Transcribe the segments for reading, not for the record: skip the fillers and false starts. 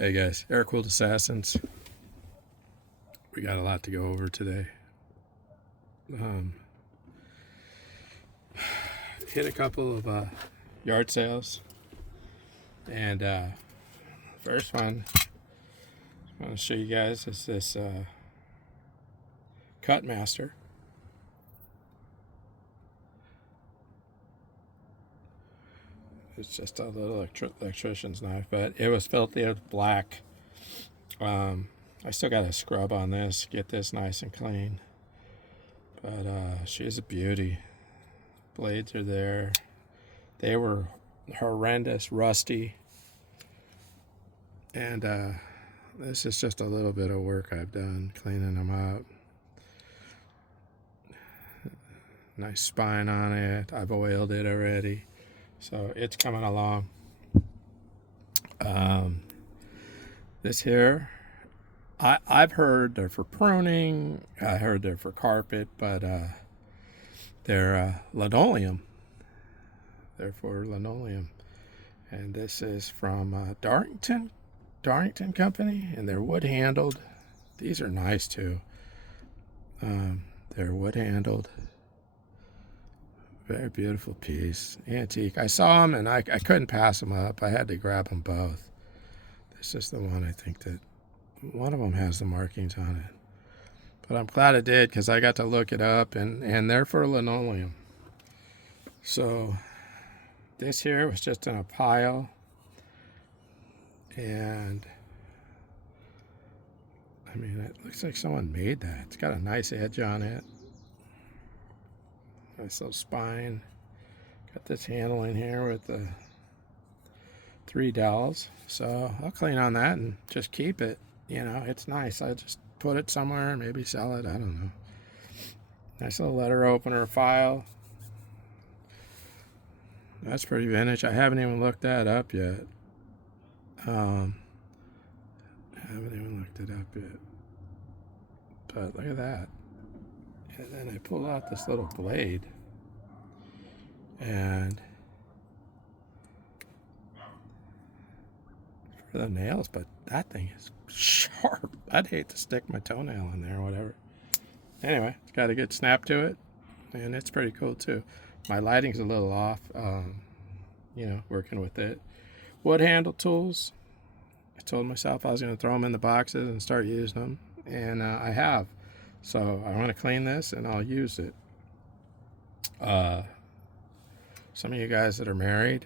Hey guys, Air-Cooled Assassins. We got a lot to go over today. Hit a couple of yard sales, and first one I want to show you guys is this Cutmaster. It's just a little electrician's knife, but it was filthy. It was black. I still got a scrub on this, get this nice and clean. But she's a beauty. Blades are there. They were horrendous, rusty. And this is just a little bit of work I've done cleaning them up. Nice spine on it. I've oiled it already. So it's coming along. This here, I've heard they're for pruning. I heard they're for carpet, but they're linoleum. They're for linoleum. And this is from Darlington Company, and they're wood handled. These are nice too. They're wood handled. Very beautiful piece. Antique. I saw them and I couldn't pass them up. I had to grab them both. This is the one I think that one of them has the markings on it. But I'm glad I did because I got to look it up, and they're for linoleum. So this here was just in a pile. And I mean, it looks like someone made that. It's got a nice edge on it. Nice little spine. Got this handle in here with the 3 dowels. So I'll clean on that and just keep it. You know, it's nice. I just put it somewhere, maybe sell it. I don't know. Nice little letter opener file. That's pretty vintage. I haven't even looked that up yet. Haven't even looked it up yet. But look at that. And then I pull out this little blade, and for the nails, but that thing is sharp. I'd hate to stick my toenail in there or whatever. Anyway, it's got a good snap to it, and it's pretty cool too. My lighting's a little off, you know, working with it. Wood handle tools. I told myself I was going to throw them in the boxes and start using them, and I have. So I want to clean this and I'll use it. Some of you guys that are married,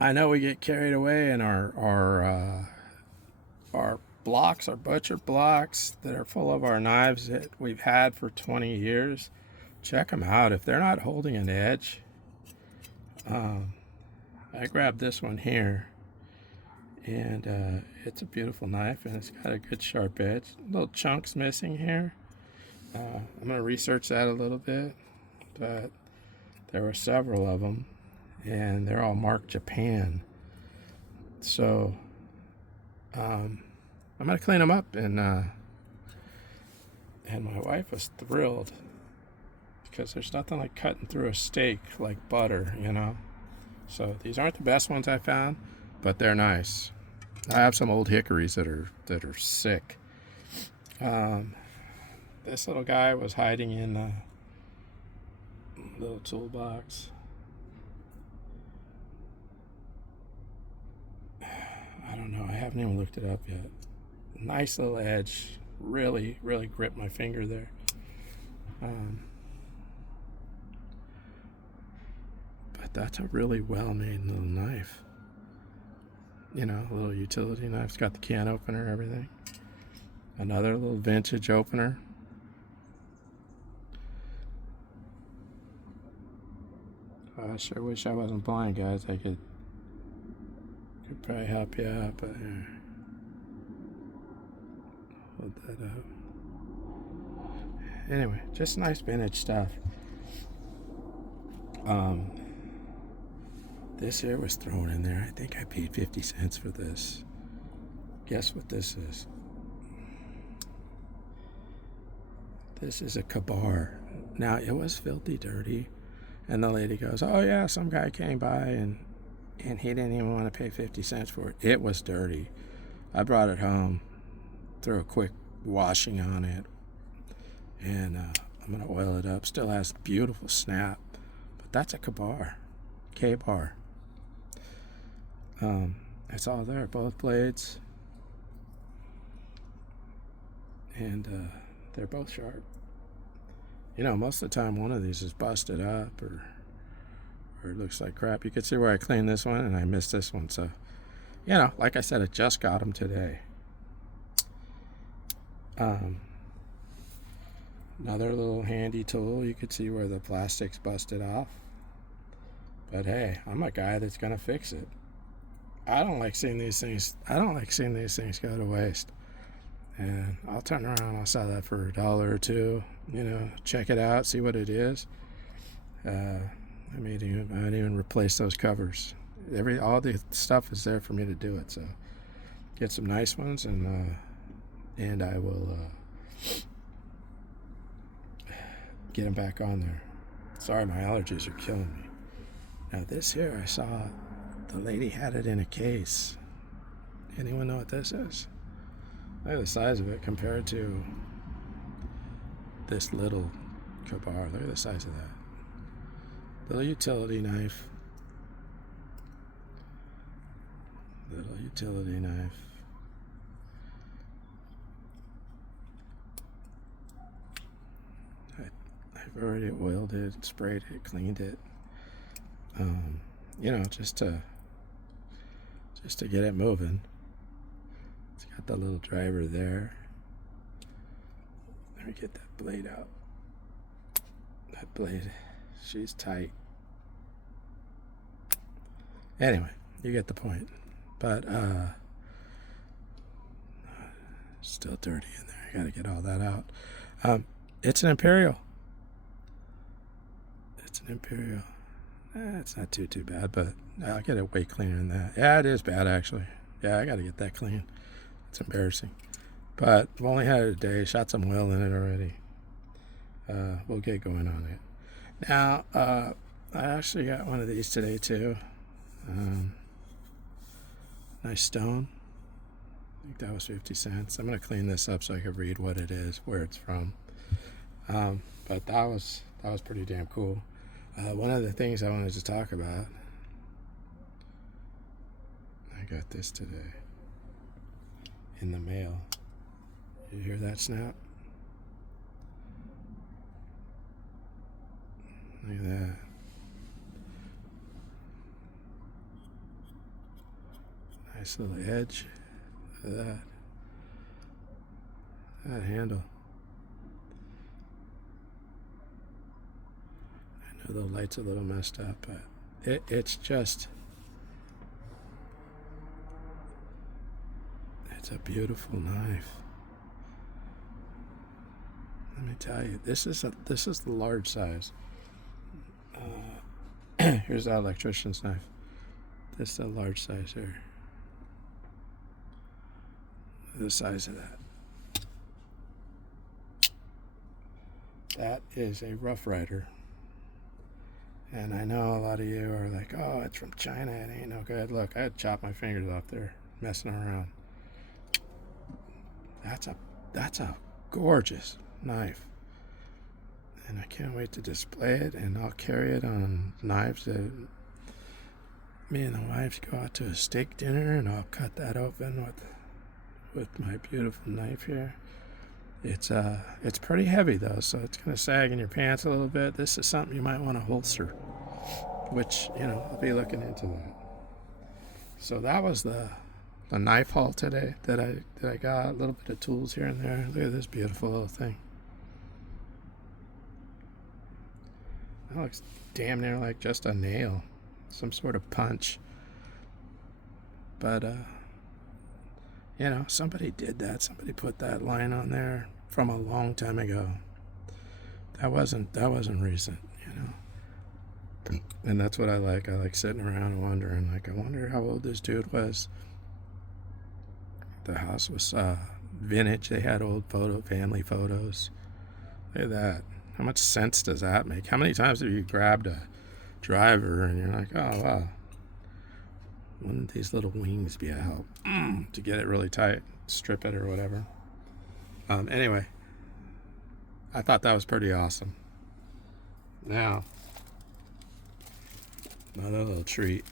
I know we get carried away in our blocks, our butcher blocks that are full of our knives that we've had for 20 years. Check them out. If they're not holding an edge, I grabbed this one here. And it's a beautiful knife, and it's got a good sharp edge. Little chunks missing here. I'm going to research that a little bit, but there were several of them, and they're all marked Japan. So I'm going to clean them up, and my wife was thrilled because there's nothing like cutting through a steak like butter, you know. So these aren't the best ones I found, but they're nice. I have some old hickories that are sick. This little guy was hiding in a little toolbox. I don't know. I haven't even looked it up yet. Nice little edge. Really, really gripped my finger there. But that's a really well-made little knife. You know, a little utility knife. It's got the can opener, everything. Another little vintage opener. I sure wish I wasn't blind, guys. I could probably help you out, but here. Hold that up. Anyway, just nice vintage stuff. This here was thrown in there. I think I paid 50 cents for this. Guess what this is? This is a Ka-Bar. Now, it was filthy dirty. And the lady goes, oh yeah, some guy came by and and he didn't even want to pay 50 cents for it. It was dirty. I brought it home, threw a quick washing on it, and I'm going to oil it up. Still has beautiful snap, but that's a K-bar. It's all there, both blades, and they're both sharp. You know, most of the time one of these is busted up or it looks like crap. You can see where I cleaned this one and I missed this one. So, you know, like I said, I just got them today. Another little handy tool. You could see where the plastic's busted off. But hey, I'm a guy that's going to fix it. I don't like seeing these things go to waste. And I'll turn around, I'll sell that for $1 or $2. You know, check it out, see what it is. I might even replace those covers. All the stuff is there for me to do it. So get some nice ones, and I will get them back on there. Sorry, my allergies are killing me. Now this here, I saw the lady had it in a case. Anyone know what this is? Look at the size of it compared to this little Ka-Bar. Look at the size of that. Little utility knife. I've already oiled it, sprayed it, cleaned it. You know, just to get it moving. It's got the little driver there. Let me get that blade out. That blade, she's tight. Anyway, you get the point. But still dirty in there. I gotta get all that out. It's an Imperial. It's not too bad, but I'll get it way cleaner than that. Yeah, it is bad actually. Yeah, I gotta get that clean. It's embarrassing. But I've only had it a day, shot some oil in it already. We'll get going on it. Now, I actually got one of these today too. Nice stone. I think that was 50 cents. I'm going to clean this up so I can read what it is, where it's from. But that was pretty damn cool. One of the things I wanted to talk about, I got this today in the mail. You hear that snap? Look at that. Nice little edge. Look at that. That handle. I know the light's a little messed up, but it's a beautiful knife. Let me tell you, this is the large size. Here's that electrician's knife. This is the large size here. The size of that. That is a Rough Rider. And I know a lot of you are like, oh, it's from China, it ain't no good. Look, I had chopped my fingers off there messing around. That's a gorgeous knife. And I can't wait to display it, and I'll carry it on knives that me and the wife go out to a steak dinner, and I'll cut that open with my beautiful knife here. It's pretty heavy though, so it's gonna sag in your pants a little bit. This is something you might want to holster, which, you know, I'll be looking into that. So that was the knife haul today that I got. A little bit of tools here and there. Look at this beautiful little thing. That looks damn near like just a nail, some sort of punch. But you know, somebody did that. Somebody put that line on there from a long time ago. That wasn't recent, you know. And that's what I like. I like sitting around and wondering, like, I wonder how old this dude was. The house was vintage. They had old family photos. Look at that. How much sense does that make? How many times have you grabbed a driver and you're like, oh, wow, Wouldn't these little wings be a help to get it really tight, strip it or whatever? Anyway, I thought that was pretty awesome. Now, another little treat.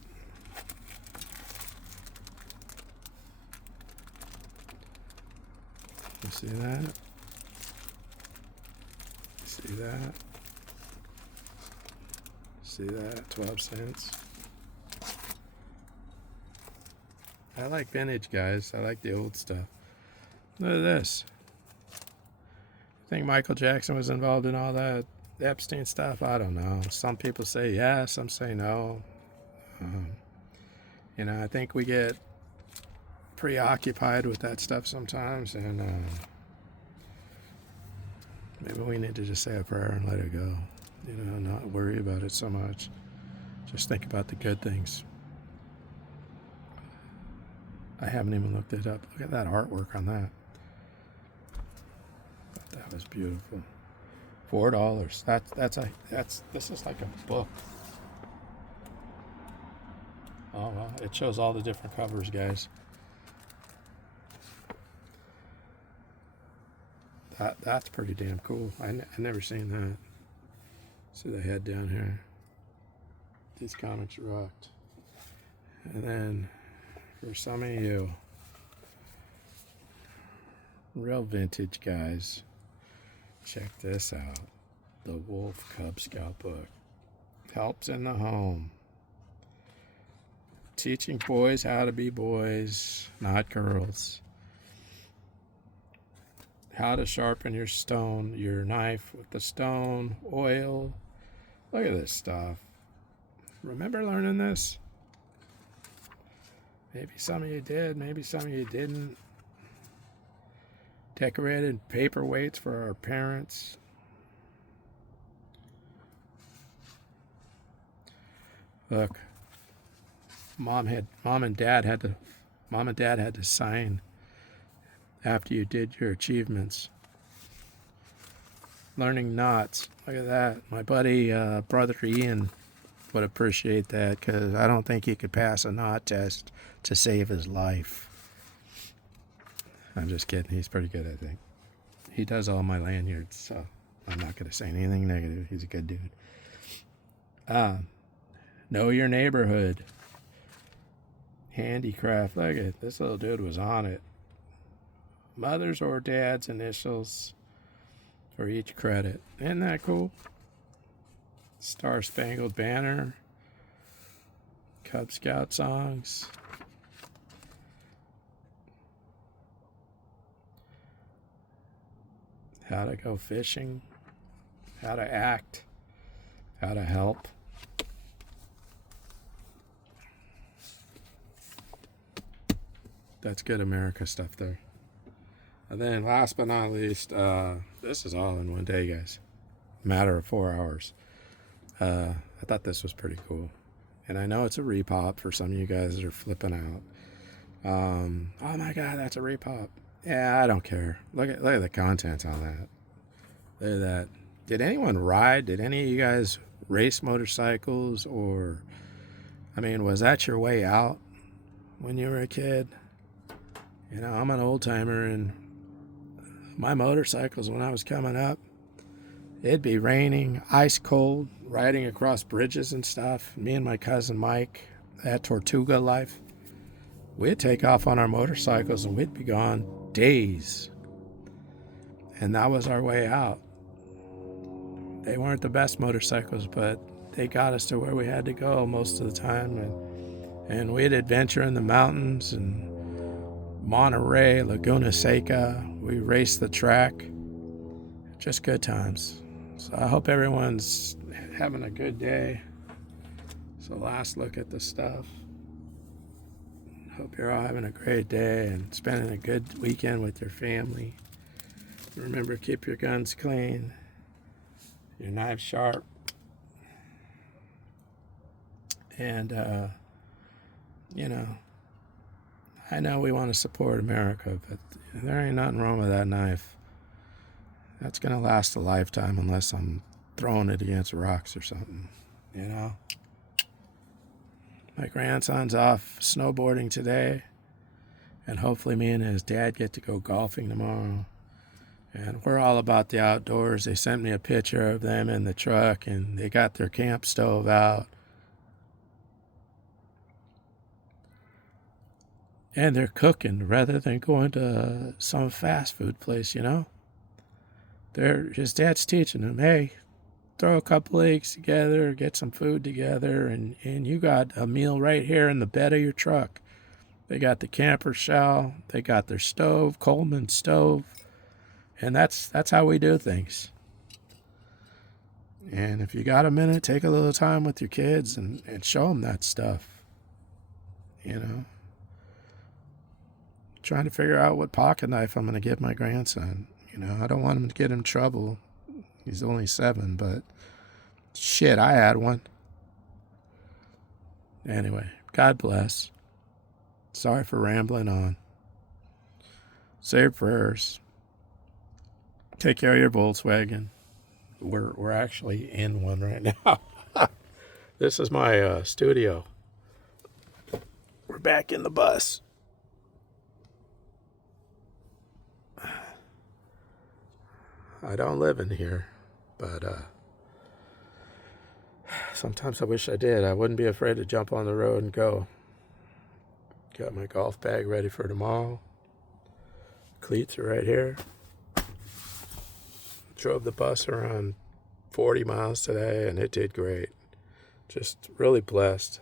You see that? See that? See that? 12 cents. I like vintage, guys. I like the old stuff. Look at this. I think Michael Jackson was involved in all that Epstein stuff. I don't know. Some people say yes, some say no. I think we get preoccupied with that stuff sometimes, and maybe we need to just say a prayer and let it go. Not worry about it so much. Just think about the good things. I haven't even looked it up. Look at that artwork on that. That was beautiful. $4. This is like a book. Oh well, it shows all the different covers, guys. That's pretty damn cool. I never seen that. See the head down here. These comics rocked. And then for some of you real vintage guys, check this out. The Wolf Cub Scout book. Helps in the home. Teaching boys how to be boys, not girls. How to sharpen your knife with the stone, oil. Look at this stuff. Remember learning this? Maybe some of you did, maybe some of you didn't. Decorated paperweights for our parents. Look, mom and dad had to sign after you did your achievements. Learning knots. Look at that. My buddy, brother Ian, would appreciate that, because I don't think he could pass a knot test to save his life. I'm just kidding. He's pretty good, I think. He does all my lanyards, so I'm not going to say anything negative. He's a good dude. Know your neighborhood. Handicraft. Look at this little dude was on it. Mother's or dad's initials for each credit. Isn't that cool? Star Spangled Banner. Cub Scout songs. How to go fishing. How to act. How to help. That's good America stuff there. And then last but not least, this is all in one day, guys. Matter of 4 hours. I thought this was pretty cool. And I know it's a repop for some of you guys that are flipping out. Oh my God, that's a repop. Yeah, I don't care. Look at the contents on that. Look at that. Did anyone ride? Did any of you guys race motorcycles? Or, was that your way out when you were a kid? I'm an old timer, and my motorcycles when I was coming up, it'd be raining, ice cold, riding across bridges and stuff. Me and my cousin Mike, that Tortuga life, we'd take off on our motorcycles and we'd be gone days. And that was our way out. They weren't the best motorcycles, but they got us to where we had to go most of the time. And we'd adventure in the mountains and Monterey, Laguna Seca. We raced the track. Just good times. So I hope everyone's having a good day. So last look at the stuff. Hope you're all having a great day and spending a good weekend with your family. Remember, keep your guns clean, your knives sharp, and I know we want to support America, but there ain't nothing wrong with that knife. That's going to last a lifetime unless I'm throwing it against rocks or something, My grandson's off snowboarding today, and hopefully me and his dad get to go golfing tomorrow. And we're all about the outdoors. They sent me a picture of them in the truck, and they got their camp stove out. And they're cooking rather than going to some fast food place, you know? His dad's teaching them, hey, throw a couple eggs together, get some food together, and you got a meal right here in the bed of your truck. They got the camper shell, they got their stove, Coleman stove, and that's how we do things. And if you got a minute, take a little time with your kids and show them that stuff. You know? Trying to figure out what pocket knife I'm going to give my grandson. You know, I don't want him to get in trouble. He's only 7, but shit, I had one. Anyway, God bless. Sorry for rambling on. Say your prayers. Take care of your Volkswagen. We're actually in one right now. This is my studio. We're back in the bus. I don't live in here, but sometimes I wish I did. I wouldn't be afraid to jump on the road and go. Got my golf bag ready for tomorrow. Cleats are right here. Drove the bus around 40 miles today, and it did great. Just really blessed.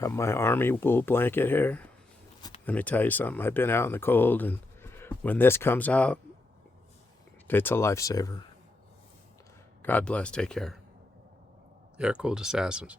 Got my army wool blanket here. Let me tell you something. I've been out in the cold, and when this comes out, it's a lifesaver. God bless. Take care. Air-cooled assassins.